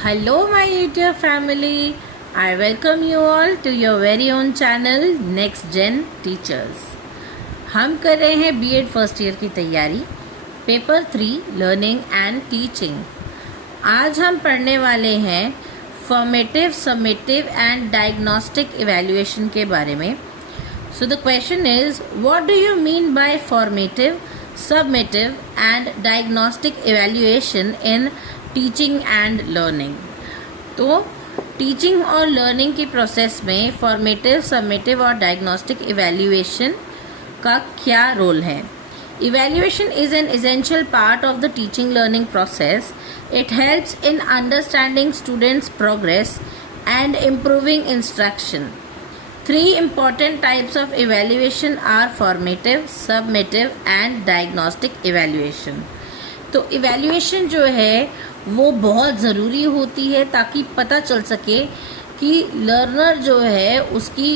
Hello my YouTube family, I welcome you all to your very own channel Next Gen Teachers। हम कर रहे हैं B.Ed first year की तैयारी, paper 3 learning and teaching. आज हम पढ़ने वाले हैं formative, summative and diagnostic evaluation के बारे में। So the question is, what do you mean by formative, summative and diagnostic evaluation in teaching and learning. तो टीचिंग और लर्निंग की प्रोसेस में फॉर्मेटिव, समेटिव और डायग्नोस्टिक इवैल्यूएशन का क्या रोल है? Evaluation is an essential part of the teaching learning process. It helps in understanding students progress and improving instruction. Three important types of evaluation are formative, summative and diagnostic evaluation। तो evaluation जो है वो बहुत ज़रूरी होती है ताकि पता चल सके कि लर्नर जो है उसकी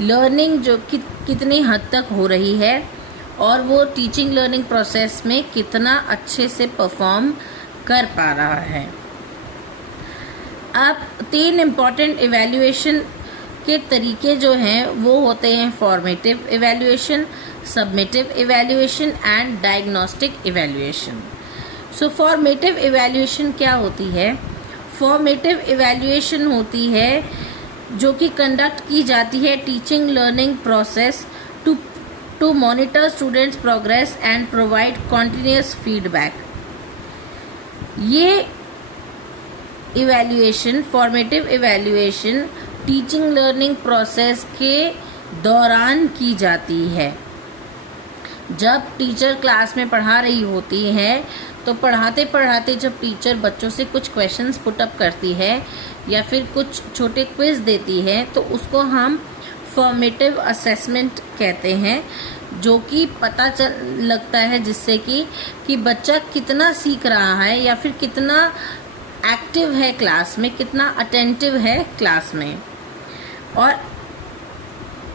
लर्निंग जो कितनी हद तक हो रही है और वो टीचिंग लर्निंग प्रोसेस में कितना अच्छे से परफॉर्म कर पा रहा है। अब 3 इम्पॉर्टेंट इवैल्यूएशन के तरीके जो हैं वो होते हैं formative evaluation, submissive evaluation and diagnostic evaluation. So formative evaluation क्या होती है? फॉर्मेटिव इवैल्यूएशन होती है जो कि कंडक्ट की जाती है teaching learning process to monitor students progress and provide continuous feedback. ये evaluation, formative evaluation teaching learning process के दौरान की जाती है। जब टीचर क्लास में पढ़ा रही होती है तो पढ़ाते पढ़ाते जब टीचर बच्चों से कुछ क्वेश्चंस पुट अप करती है या फिर कुछ छोटे क्विज देती है तो उसको हम फॉर्मेटिव असेसमेंट कहते हैं, जो कि पता लगता है जिससे कि बच्चा कितना सीख रहा है या फिर कितना एक्टिव है क्लास में, कितना अटेंटिव है क्लास में। और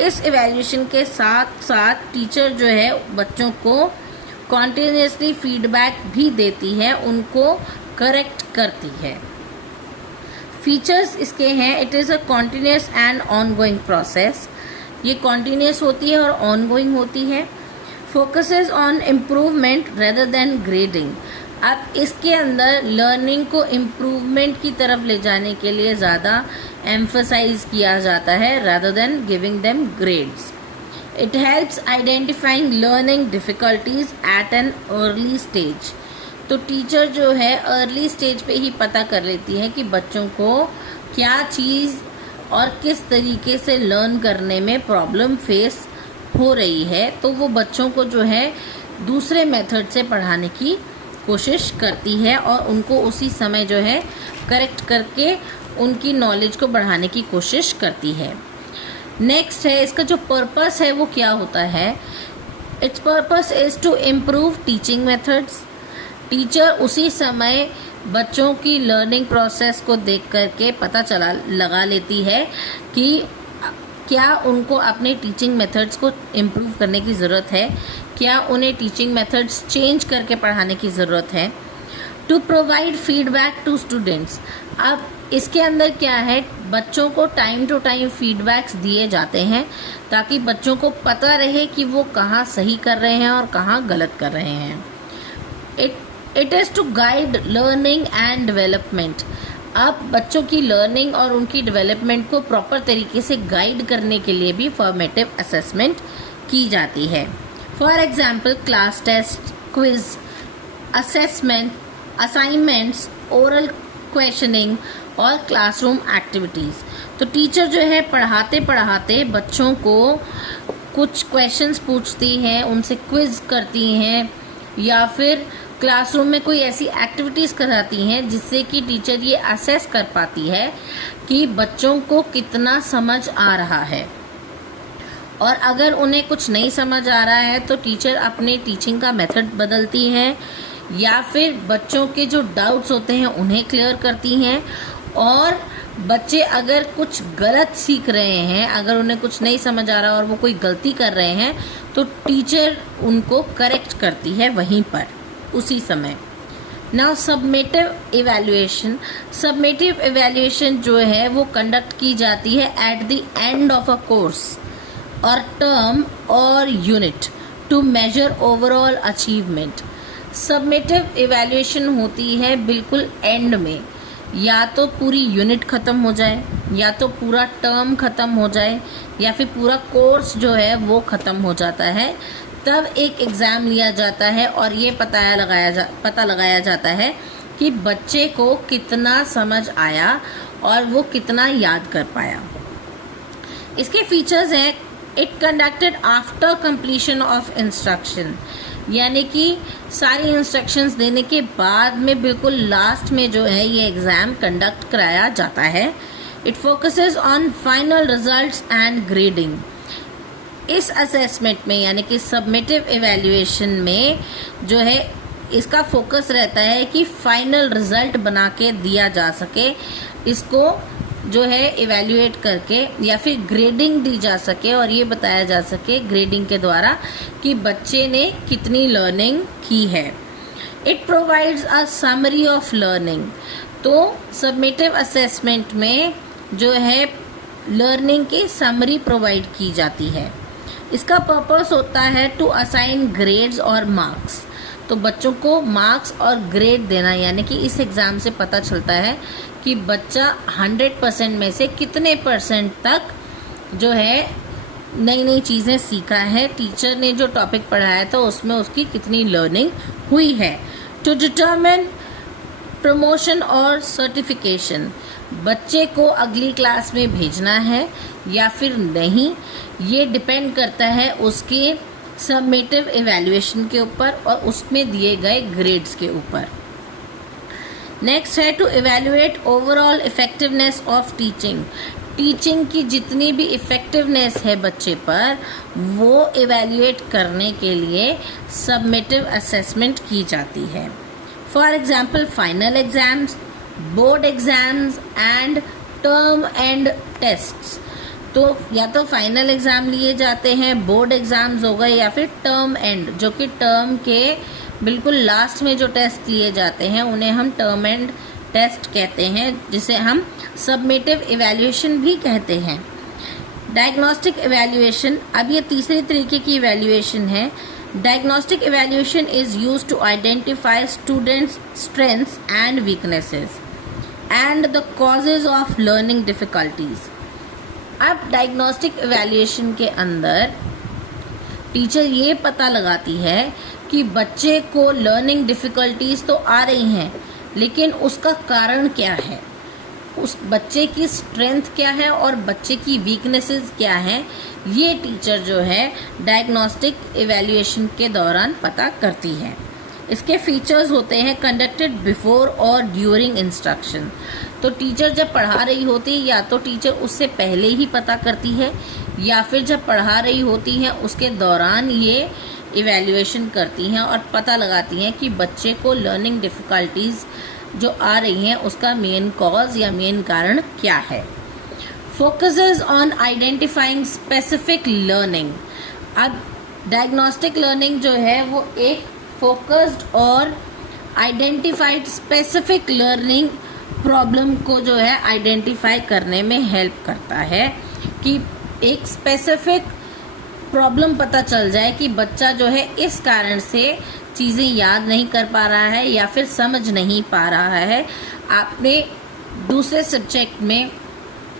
इस इवैल्यूएशन के साथ साथ टीचर जो है बच्चों को कॉन्टिन्यूसली फीडबैक भी देती है, उनको करेक्ट करती है। फीचर्स इसके हैं, it is a continuous and ongoing process. ये कॉन्टिन्यूस होती है और ऑनगोइंग होती है। Focuses on improvement rather than grading. अब इसके अंदर लर्निंग को इम्प्रूवमेंट की तरफ ले जाने के लिए ज़्यादा एम्फसाइज किया जाता है rather than giving them grades। It helps identifying learning difficulties at an early stage। तो टीचर जो है अर्ली स्टेज पे ही पता कर लेती है कि बच्चों को क्या चीज़ और किस तरीके से लर्न करने में प्रॉब्लम फेस हो रही है, तो वो बच्चों को जो है दूसरे मेथड से पढ़ाने की कोशिश करती है और उनको उसी समय जो है करेक्ट करके उनकी नॉलेज को बढ़ाने की कोशिश करती है। नेक्स्ट है, इसका जो पर्पस है वो क्या होता है? Its purpose is to improve teaching methods. Teacher उसी समय बच्चों की लर्निंग प्रोसेस को देख करके पता लगा लेती है कि क्या उनको अपने टीचिंग मेथड्स को इम्प्रूव करने की ज़रूरत है, क्या उन्हें टीचिंग मेथड्स चेंज करके पढ़ाने की ज़रूरत है। To provide feedback to students. अब इसके अंदर क्या है, बच्चों को टाइम टू टाइम फीडबैक्स दिए जाते हैं ताकि बच्चों को पता रहे कि वो कहाँ सही कर रहे हैं और कहाँ गलत कर रहे हैं। It is to guide learning and development. अब बच्चों की लर्निंग और उनकी डेवलपमेंट को प्रॉपर तरीके से गाइड करने के लिए भी फॉर्मेटिव असेसमेंट की जाती है। For example class test, quiz, assessment, assignments, oral questioning और क्लासरूम एक्टिविटीज़। तो टीचर जो है पढ़ाते पढ़ाते बच्चों को कुछ क्वेश्चंस पूछती हैं, उनसे क्विज करती हैं या फिर क्लासरूम में कोई ऐसी एक्टिविटीज़ कराती हैं जिससे कि टीचर ये असेस कर पाती है कि बच्चों को कितना समझ आ रहा है। और अगर उन्हें कुछ नहीं समझ आ रहा है तो टीचर अपने टीचिंग का मेथड बदलती हैं या फिर बच्चों के जो डाउट्स होते हैं उन्हें क्लियर करती हैं। और बच्चे अगर कुछ गलत सीख रहे हैं, अगर उन्हें कुछ नहीं समझ आ रहा और वो कोई गलती कर रहे हैं तो टीचर उनको करेक्ट करती है वहीं पर उसी समय। नाउ सबमेटिव इवैल्यूएशन जो है वो कंडक्ट की जाती है at the end of a course और टर्म और unit to measure overall achievement. Summative evaluation होती है बिल्कुल एंड में, या तो पूरी यूनिट ख़त्म हो जाए, या तो पूरा टर्म ख़त्म हो जाए, या फिर पूरा कोर्स जो है वो ख़त्म हो जाता है, तब एक एग्ज़ाम लिया जाता है और ये पता लगाया जाता है कि बच्चे को कितना समझ आया और वो कितना याद कर पाया। इसके फीचर्स हैं, it conducted after completion of instruction, यानी कि सारी इंस्ट्रक्शंस देने के बाद में बिल्कुल लास्ट में जो है ये एग्ज़ाम कंडक्ट कराया जाता है। It focuses on final results and grading. इस असेसमेंट में यानी कि सबमेटिव इवैल्यूएशन में जो है इसका फोकस रहता है कि फाइनल रिजल्ट बना के दिया जा सके, इसको जो है इवैल्यूएट करके, या फिर ग्रेडिंग दी जा सके और ये बताया जा सके ग्रेडिंग के द्वारा कि बच्चे ने कितनी लर्निंग की है। It provides a summary of learning. तो सबमेटिव असेसमेंट में जो है लर्निंग की समरी प्रोवाइड की जाती है। इसका पर्पस होता है टू असाइन ग्रेड्स और मार्क्स। तो बच्चों को मार्क्स और ग्रेड देना, यानी कि इस एग्ज़ाम से पता चलता है कि बच्चा 100% में से कितने परसेंट तक जो है नई नई चीज़ें सीखा है, टीचर ने जो टॉपिक पढ़ाया था उसमें उसकी कितनी लर्निंग हुई है। टू डिटरमिन प्रमोशन और सर्टिफिकेशन, बच्चे को अगली क्लास में भेजना है या फिर नहीं, ये डिपेंड करता है उसके सबमेटिव इवैल्यूएशन के ऊपर और उसमें दिए गए ग्रेड्स के ऊपर। नेक्स्ट है to evaluate overall effectiveness of teaching. Teaching की जितनी भी इफेक्टिवनेस है बच्चे पर, वो इवैल्यूएट करने के लिए सबमेटिव असेसमेंट की जाती है। For example final exams, board exams and term and tests. तो या तो फाइनल एग्ज़ाम लिए जाते हैं, बोर्ड एग्ज़ाम्स हो गए, या फिर टर्म एंड, जो कि टर्म के बिल्कुल लास्ट में जो टेस्ट लिए जाते हैं उन्हें हम टर्म एंड टेस्ट कहते हैं, जिसे हम सबमेटिव इवैल्यूएशन भी कहते हैं। डायग्नोस्टिक इवैल्यूएशन, अब ये तीसरे तरीके की इवैल्यूएशन है। Diagnostic evaluation is used to identify students strengths and weaknesses and the causes of learning difficulties. अब डायग्नोस्टिक इवैल्यूएशन के अंदर टीचर ये पता लगाती है कि बच्चे को लर्निंग डिफ़िकल्टीज तो आ रही हैं, लेकिन उसका कारण क्या है, उस बच्चे की स्ट्रेंथ क्या है और बच्चे की वीकनेसेस क्या हैं, ये टीचर जो है डायग्नोस्टिक इवैल्यूएशन के दौरान पता करती है। इसके फीचर्स होते हैं कंडक्टेड बिफोर और ड्यूरिंग इंस्ट्रक्शन। तो टीचर जब पढ़ा रही होती है, या तो टीचर उससे पहले ही पता करती है, या फिर जब पढ़ा रही होती है उसके दौरान ये इवैल्यूएशन करती हैं और पता लगाती हैं कि बच्चे को लर्निंग डिफ़िकल्टीज जो आ रही हैं उसका मेन कॉज या मेन कारण क्या है। Focuses on identifying specific learning. अब डायग्नोस्टिक लर्निंग जो है वो एक फोकस्ड और आइडेंटिफाइड स्पेसिफिक लर्निंग प्रॉब्लम को जो है आइडेंटिफाई करने में हेल्प करता है कि एक स्पेसिफिक प्रॉब्लम पता चल जाए कि बच्चा जो है इस कारण से चीज़ें याद नहीं कर पा रहा है या फिर समझ नहीं पा रहा है। आपने दूसरे सब्जेक्ट में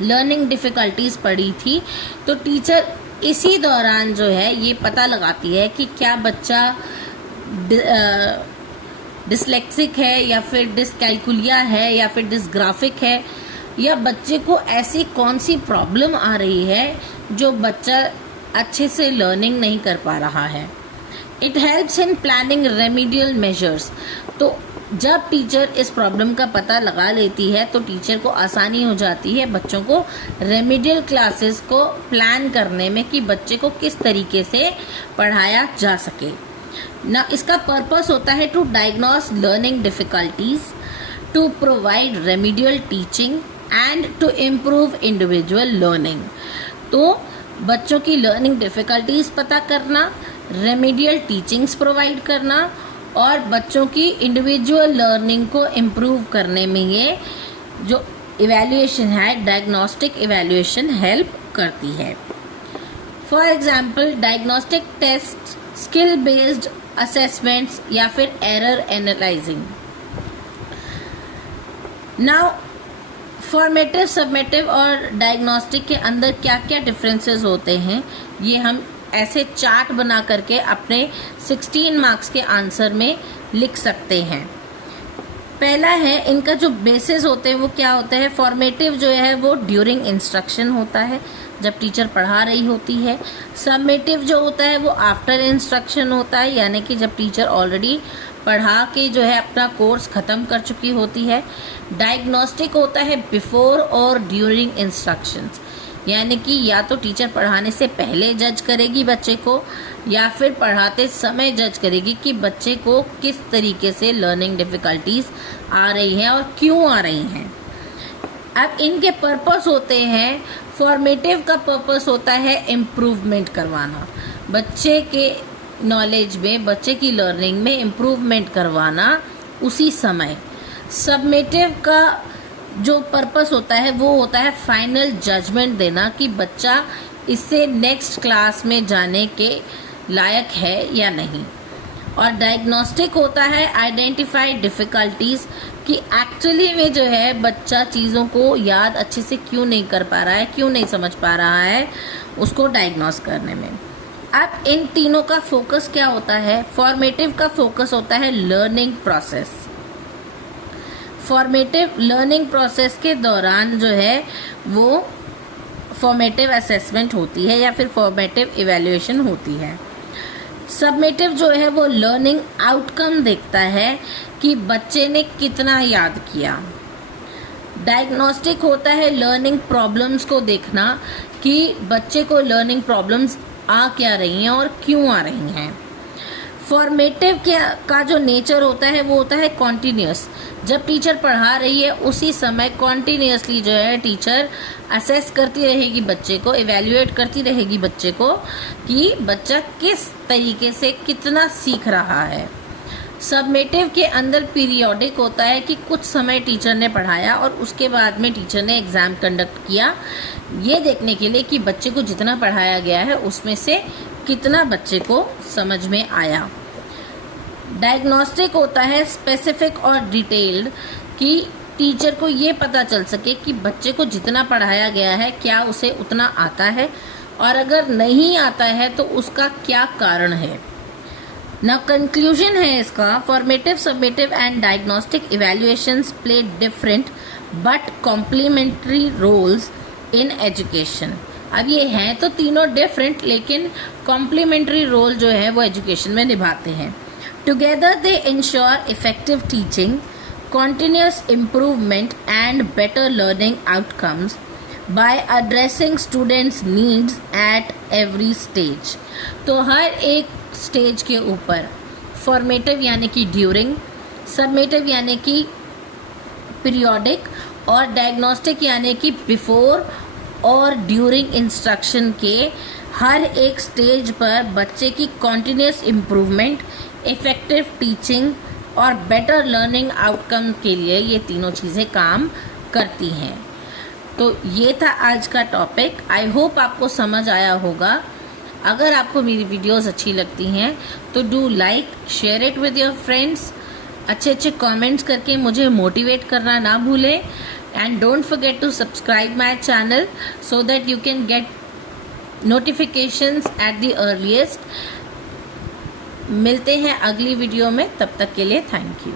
लर्निंग डिफ़िकल्टीज पढ़ी थी, तो टीचर इसी दौरान जो है ये पता लगाती है कि क्या बच्चा डिसलेक्सिक है या फिर डिसकैल्कुलिया है या फिर डिसग्राफिक है, या बच्चे को ऐसी कौन सी प्रॉब्लम आ रही है जो बच्चा अच्छे से लर्निंग नहीं कर पा रहा है। It helps in planning remedial measures. तो जब टीचर इस प्रॉब्लम का पता लगा लेती है तो टीचर को आसानी हो जाती है बच्चों को रेमेडियल क्लासेस को प्लान करने में कि बच्चे को किस तरीके से पढ़ाया जा सके ना। इसका पर्पस होता है to diagnose learning difficulties, to provide remedial teaching and to improve individual learning. तो बच्चों की लर्निंग डिफ़िकल्टीज पता करना, रेमेडियल टीचिंग्स प्रोवाइड करना और बच्चों की इंडिविजुअल लर्निंग को इम्प्रूव करने में ये जो इवैल्यूएशन है, डायग्नोस्टिक इवैल्यूएशन हेल्प करती है। For example diagnostic test, skill based assessments या फिर error analysing. Now formative, summative और डायग्नोस्टिक के अंदर क्या क्या डिफरेंसेस होते हैं, ये हम ऐसे चार्ट बना करके अपने 16 मार्क्स के आंसर में लिख सकते हैं। पहला है, इनका जो बेसिस होते हैं वो क्या होता है। फॉर्मेटिव जो है वो ड्यूरिंग इंस्ट्रक्शन होता है, जब टीचर पढ़ा रही होती है। सबमेटिव जो होता है वो आफ्टर इंस्ट्रक्शन होता है, यानी कि जब टीचर ऑलरेडी पढ़ा के जो है अपना कोर्स ख़त्म कर चुकी होती है। डायग्नोस्टिक होता है बिफोर और ड्यूरिंग इंस्ट्रक्शंस, यानी कि या तो टीचर पढ़ाने से पहले जज करेगी बच्चे को या फिर पढ़ाते समय जज करेगी कि बच्चे को किस तरीके से लर्निंग डिफ़िकल्टीज आ रही हैं और क्यों आ रही हैं। अब इनके पर्पस होते हैं, फॉर्मेटिव का पर्पस होता है इम्प्रूवमेंट करवाना, बच्चे के नॉलेज में, बच्चे की लर्निंग में इम्प्रूवमेंट करवाना उसी समय। सबमेटिव का जो पर्पस होता है वो होता है फाइनल जजमेंट देना कि बच्चा इससे नेक्स्ट क्लास में जाने के लायक है या नहीं। और डायग्नोस्टिक होता है आइडेंटिफाई डिफ़िकल्टीज़ कि एक्चुअली में जो है बच्चा चीज़ों को याद अच्छे से क्यों नहीं कर पा रहा है, क्यों नहीं समझ पा रहा है, उसको डायग्नोस करने में। अब इन तीनों का फोकस क्या होता है। फॉर्मेटिव का फोकस होता है learning process. Formative learning process के दौरान जो है वो फॉर्मेटिव असेसमेंट होती है या फिर फॉर्मेटिव इवैल्यूएशन होती है। सबमेटिव जो है वो लर्निंग आउटकम देखता है कि बच्चे ने कितना याद किया। डायग्नोस्टिक होता है लर्निंग प्रॉब्लम्स को देखना कि बच्चे को लर्निंग प्रॉब्लम्स आ क्या रही हैं और क्यों आ रही हैं। फॉर्मेटिव का जो नेचर होता है वो होता है कॉन्टीन्यूस, जब टीचर पढ़ा रही है उसी समय कॉन्टीन्यूसली जो है टीचर असेस करती रहेगी बच्चे को, इवैल्यूएट करती रहेगी बच्चे को कि बच्चा किस तरीके से कितना सीख रहा है। सबमेटिव के अंदर पीरियोडिक होता है कि कुछ समय टीचर ने पढ़ाया और उसके बाद में टीचर ने एग्ज़ाम कंडक्ट किया, ये देखने के लिए कि बच्चे को जितना पढ़ाया गया है उसमें से कितना बच्चे को समझ में आया। डायग्नोस्टिक होता है स्पेसिफिक और डिटेल्ड कि टीचर को ये पता चल सके कि बच्चे को जितना पढ़ाया गया है क्या उसे उतना आता है, और अगर नहीं आता है तो उसका क्या कारण है। ना कंक्लूजन है इसका, formative, summative and diagnostic evaluations play different but complementary roles in education. अब ये हैं तो तीनों डिफरेंट, लेकिन कॉम्प्लीमेंट्री रोल जो है वो एजुकेशन में निभाते हैं। Together they ensure effective teaching, continuous improvement and better learning outcomes by addressing students' needs at every stage। तो हर एक स्टेज के ऊपर फॉर्मेटिव यानी कि ड्यूरिंग, सबमेटिव यानी कि पीरियोडिक और डायग्नोस्टिक यानी कि बिफोर और ड्यूरिंग इंस्ट्रक्शन के हर एक स्टेज पर बच्चे की कॉन्टीन्यूस इम्प्रूवमेंट, इफेक्टिव टीचिंग और बेटर लर्निंग आउटकम के लिए ये तीनों चीज़ें काम करती हैं। तो ये था आज का टॉपिक। आई होप आपको समझ आया होगा। अगर आपको मेरी वीडियोस अच्छी लगती हैं तो do like, share it with your friends. अच्छे कमेंट्स करके मुझे मोटिवेट करना ना भूलें, and don't forget to subscribe my channel so that you can get notifications at the earliest. मिलते हैं अगली वीडियो में, तब तक के लिए थैंक यू।